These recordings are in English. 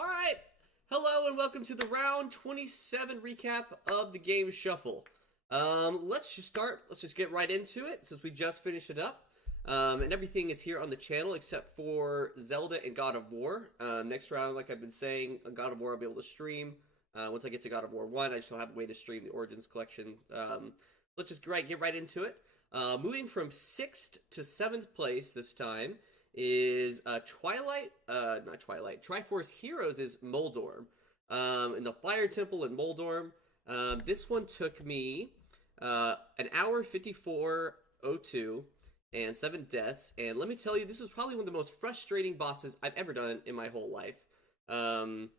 All right. Hello and welcome to the round 27 recap of the game Shuffle. Let's just start. Let's just get right into it since we just finished it up. And everything is here on the channel except for Zelda and God of War. Next round, like I've been saying, God of War I'll be able to stream. Once I get to God of War 1, I just don't have a way to stream the Origins collection. Let's just get right into it. Moving from 6th to 7th place this time is Triforce Heroes is Moldorm. In the Fire Temple in Moldorm. This one took me an hour 54:02 and 7 deaths. And let me tell you, this was probably one of the most frustrating bosses I've ever done in my whole life. And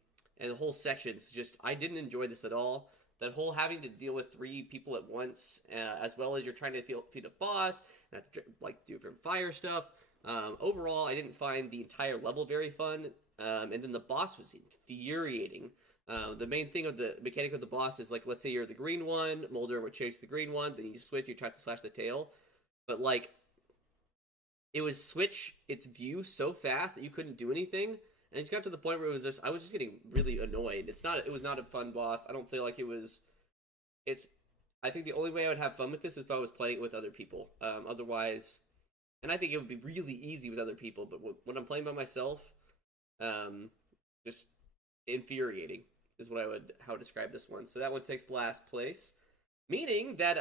the whole section's just, I didn't enjoy this at all. That whole having to deal with 3 people at once, as well as you're trying to feed a boss, and have to, like, do different fire stuff. Overall, I didn't find the entire level very fun, and then the boss was infuriating. The main thing of the mechanic of the boss is, like, let's say you're the green one, Mulder would chase the green one, then you switch, you try to slash the tail, but, like, it would switch its view so fast that you couldn't do anything, and it just got to the point where it was just, I was just getting really annoyed. It was not a fun boss. I don't feel like I think the only way I would have fun with this is if I was playing it with other people. Otherwise, and I think it would be really easy with other people, but when I'm playing by myself, just infuriating is how I would describe this one. So that one takes last place, meaning that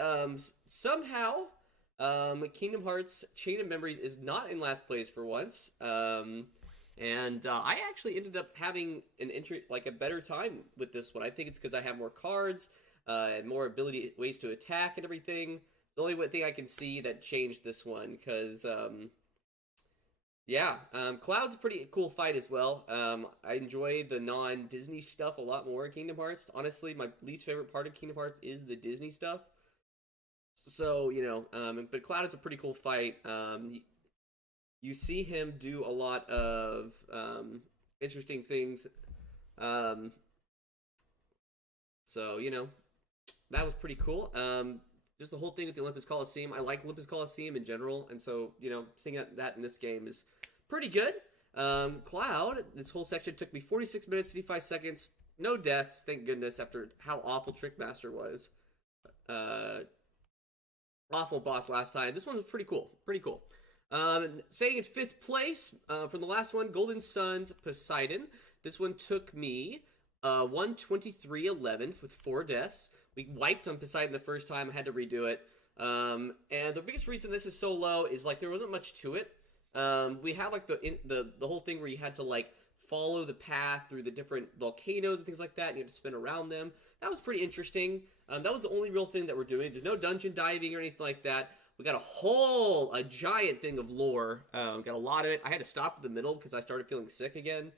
somehow Kingdom Hearts Chain of Memories is not in last place for once. And I actually ended up having a better time with this one. I think it's because I have more cards and more ways to attack and everything. It's the only thing I can see that changed this one, because Cloud's a pretty cool fight as well. I enjoy the non-Disney stuff a lot more in Kingdom Hearts. Honestly, my least favorite part of Kingdom Hearts is the Disney stuff. So, but Cloud is a pretty cool fight. You see him do a lot of interesting things. So, that was pretty cool. Just the whole thing with the Olympus Coliseum. I like Olympus Coliseum in general, and so, seeing that in this game is pretty good. Cloud, this whole section took me 46 minutes, 55 seconds. No deaths, thank goodness, after how awful Trickmaster was. Awful boss last time. This one was pretty cool. Pretty cool. Staying in 5th place from the last one, Golden Suns Poseidon. This one took me 1:23:11 with 4 deaths. We wiped on Poseidon the first time. I had to redo it. And the biggest reason this is so low is, like, there wasn't much to it. We had, like, the whole thing where you had to, like, follow the path through the different volcanoes and things like that, and you had to spin around them. That was pretty interesting. That was the only real thing that we're doing. There's no dungeon diving or anything like that. We got a giant thing of lore. Got a lot of it. I had to stop in the middle because I started feeling sick again.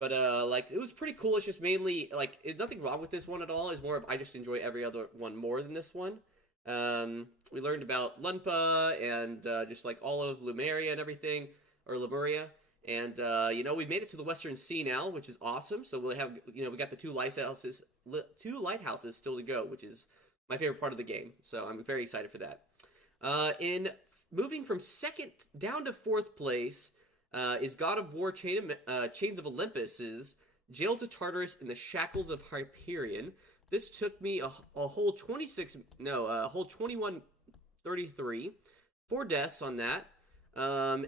But it was pretty cool. It's just mainly, like, there's nothing wrong with this one at all. It's more of, I just enjoy every other one more than this one. We learned about Lunpa and just, like, all of Lemuria and everything, or Lemuria. And, we made it to the Western Sea now, which is awesome. So we'll have, we got the 2 lighthouses still to go, which is my favorite part of the game. So I'm very excited for that. In moving from 2nd down to 4th place is God of War Chains of Olympus's Jails of Tartarus and the Shackles of Hyperion. This took me a whole 21:33. 4 deaths on that. I'm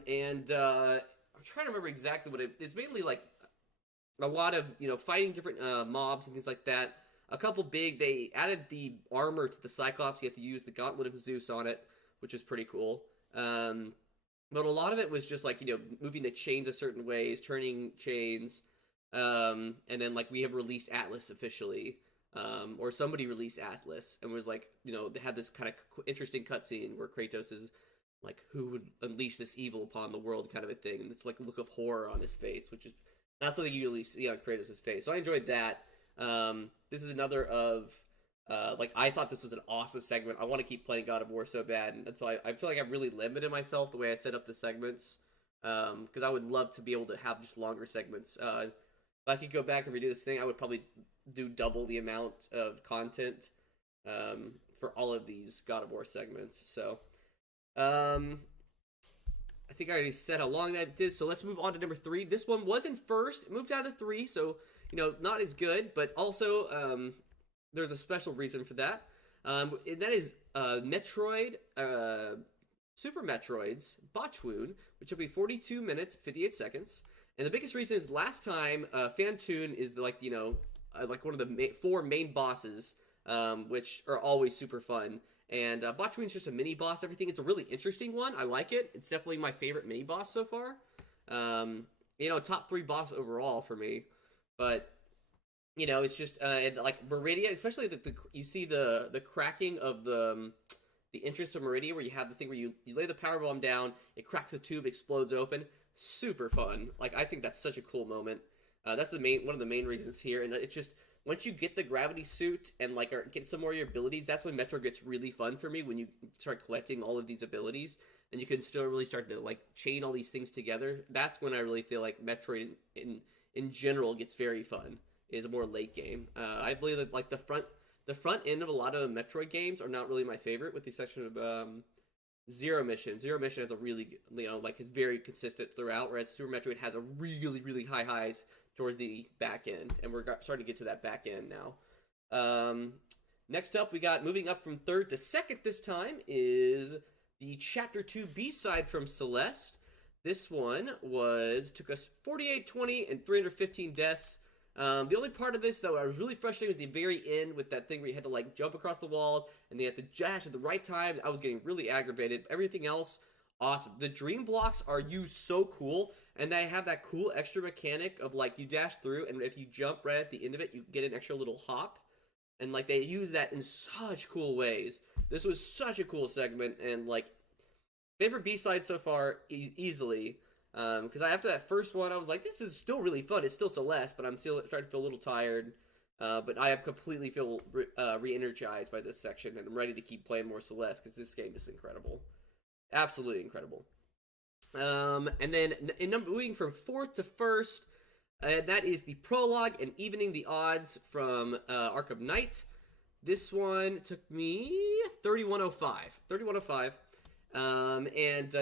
trying to remember exactly what it's mainly, like, a lot of, fighting different mobs and things like that. A couple they added the armor to the Cyclops. You have to use the Gauntlet of Zeus on it, which is pretty cool. But a lot of it was just, like, moving the chains a certain ways, turning chains. And then, like, we have released Atlas officially. Or somebody released Atlas and was like, they had this kind of interesting cutscene where Kratos is like, who would unleash this evil upon the world kind of a thing. And it's like a look of horror on his face, which is not something you usually see on Kratos' face. So I enjoyed that. This is another of, I thought this was an awesome segment. I want to keep playing God of War so bad, and that's why I feel like I've really limited myself the way I set up the segments, because I would love to be able to have just longer segments. If I could go back and redo this thing, I would probably do double the amount of content for all of these God of War segments. So, I think I already said how long that did, so let's move on to number 3. This one was in first, it moved down to 3, so, not as good, but also, there's a special reason for that. And that is Metroid, Super Metroid's Botchwoon, which will be 42 minutes, 58 seconds. And the biggest reason is last time, Phantoon is like one of the 4 main bosses, which are always super fun. And Botchwoon's just a mini boss. Everything. It's a really interesting one. I like it. It's definitely my favorite mini boss so far. Top 3 boss overall for me. But it's just like Meridia, especially you see the cracking of the entrance of Meridia, where you have the thing where you lay the power bomb down, it cracks the tube, explodes open. Super fun. Like, I think that's such a cool moment. That's one of the main reasons here, and it's just once you get the gravity suit and get some more of your abilities, that's when Metro gets really fun for me. When you start collecting all of these abilities, and you can still really start to chain all these things together. That's when I really feel like Metroid in general gets very fun. Is a more late game. I believe that the front end of a lot of Metroid games are not really my favorite, with the exception of Zero Mission. Zero Mission has a really is very consistent throughout, whereas Super Metroid has a really, really high highs towards the back end, and we're starting to get to that back end now. Next up, we got, moving up from 3rd to 2nd this time, is the Chapter 2 B-side from Celeste. This one took us 4820 and 315 deaths. The only part of this, though, I was really frustrated was the very end with that thing where you had to jump across the walls and you had to dash at the right time. I was getting really aggravated. Everything else, awesome. The dream blocks are used so cool, and they have that cool extra mechanic of you dash through, and if you jump right at the end of it, you get an extra little hop, and they use that in such cool ways. This was such a cool segment, and favorite B-side so far, easily. Because after that first one, I was like, this is still really fun. It's still Celeste, but I'm still starting to feel a little tired. But I have completely feel re-energized by this section, and I'm ready to keep playing more Celeste, because this game is incredible. Absolutely incredible. And then, moving from 4th to 1st, that is the prologue and evening the odds from Arkham Knight. This one took me 3105.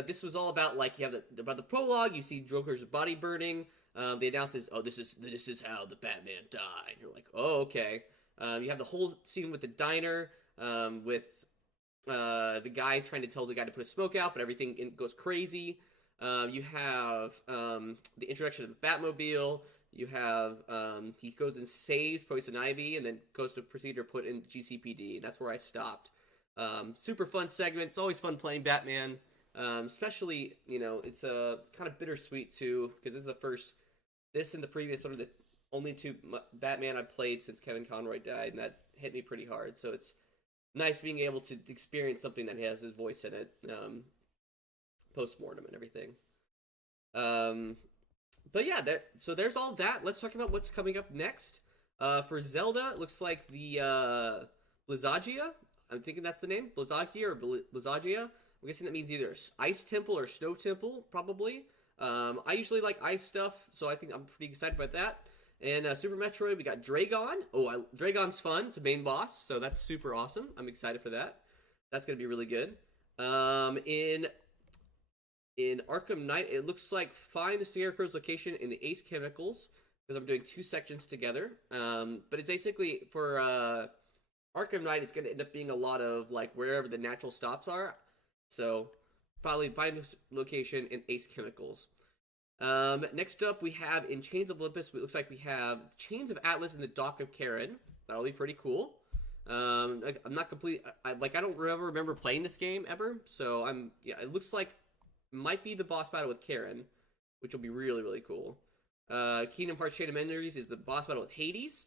This was all about you have about the prologue. You see Joker's body burning. They announce this is how the Batman died. And you're like, oh, okay. You have the whole scene with the diner, with the guy trying to tell the guy to put a smoke out, but everything goes crazy. You have the introduction of the Batmobile. You have he goes and saves Poison Ivy, and then goes to proceed to put in GCPD. And that's where I stopped. Super fun segment. It's always fun playing Batman. Especially, it's a kind of bittersweet too, because this and the previous sort of the only 2 Batman I've played since Kevin Conroy died, and that hit me pretty hard. So it's nice being able to experience something that has his voice in it, post-mortem and everything. But yeah, so there's all that. Let's talk about what's coming up next. For Zelda, it looks like the Blizzagia. I'm thinking that's the name, Blizzagia or Blizzagia. I'm guessing that means either Ice Temple or Snow Temple, probably. I usually like ice stuff, so I think I'm pretty excited about that. And Super Metroid, we got Dragon. Dragon's fun. It's a main boss, so that's super awesome. I'm excited for that. That's going to be really good. In Arkham Knight, it looks like find the Scarecrow's location in the Ace Chemicals, because I'm doing 2 sections together. But it's basically, for Arkham Knight, it's going to end up being a lot of, wherever the natural stops are. So, probably find this location in Ace Chemicals. Next up, we have in Chains of Olympus, it looks like we have Chains of Atlas in the Dock of Charon. That'll be pretty cool. I'm not complete. I don't ever remember playing this game ever. So, it looks like it might be the boss battle with Charon, which will be really, really cool. Kingdom Hearts Chain of Memories is the boss battle with Hades.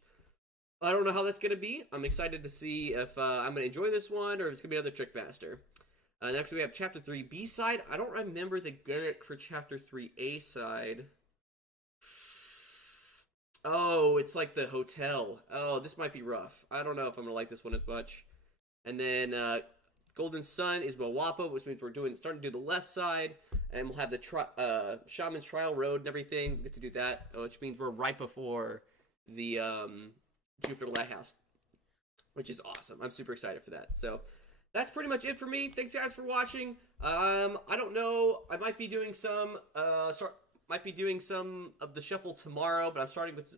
I don't know how that's going to be. I'm excited to see if I'm going to enjoy this one, or if it's going to be another Trickmaster. Next we have Chapter 3 B-side. I don't remember the gimmick for Chapter 3 A-side. Oh, it's like the hotel. Oh, this might be rough. I don't know if I'm going to like this one as much. And then Golden Sun is Moapa, which means we're starting to do the left side. And we'll have the Shaman's Trial Road and everything. We get to do that, which means we're right before the Jupiter Lighthouse, which is awesome. I'm super excited for that. So that's pretty much it for me. Thanks guys for watching. I don't know. I might be doing some of the shuffle tomorrow, but I'm starting with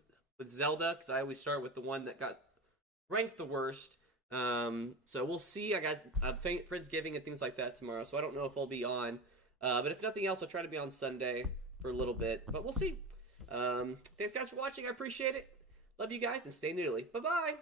Zelda because I always start with the one that got ranked the worst. So we'll see. I got Friendsgiving and things like that tomorrow, so I don't know if I'll be on. But if nothing else, I'll try to be on Sunday for a little bit. But we'll see. Thanks guys for watching. I appreciate it. Love you guys and stay noodly. Bye bye.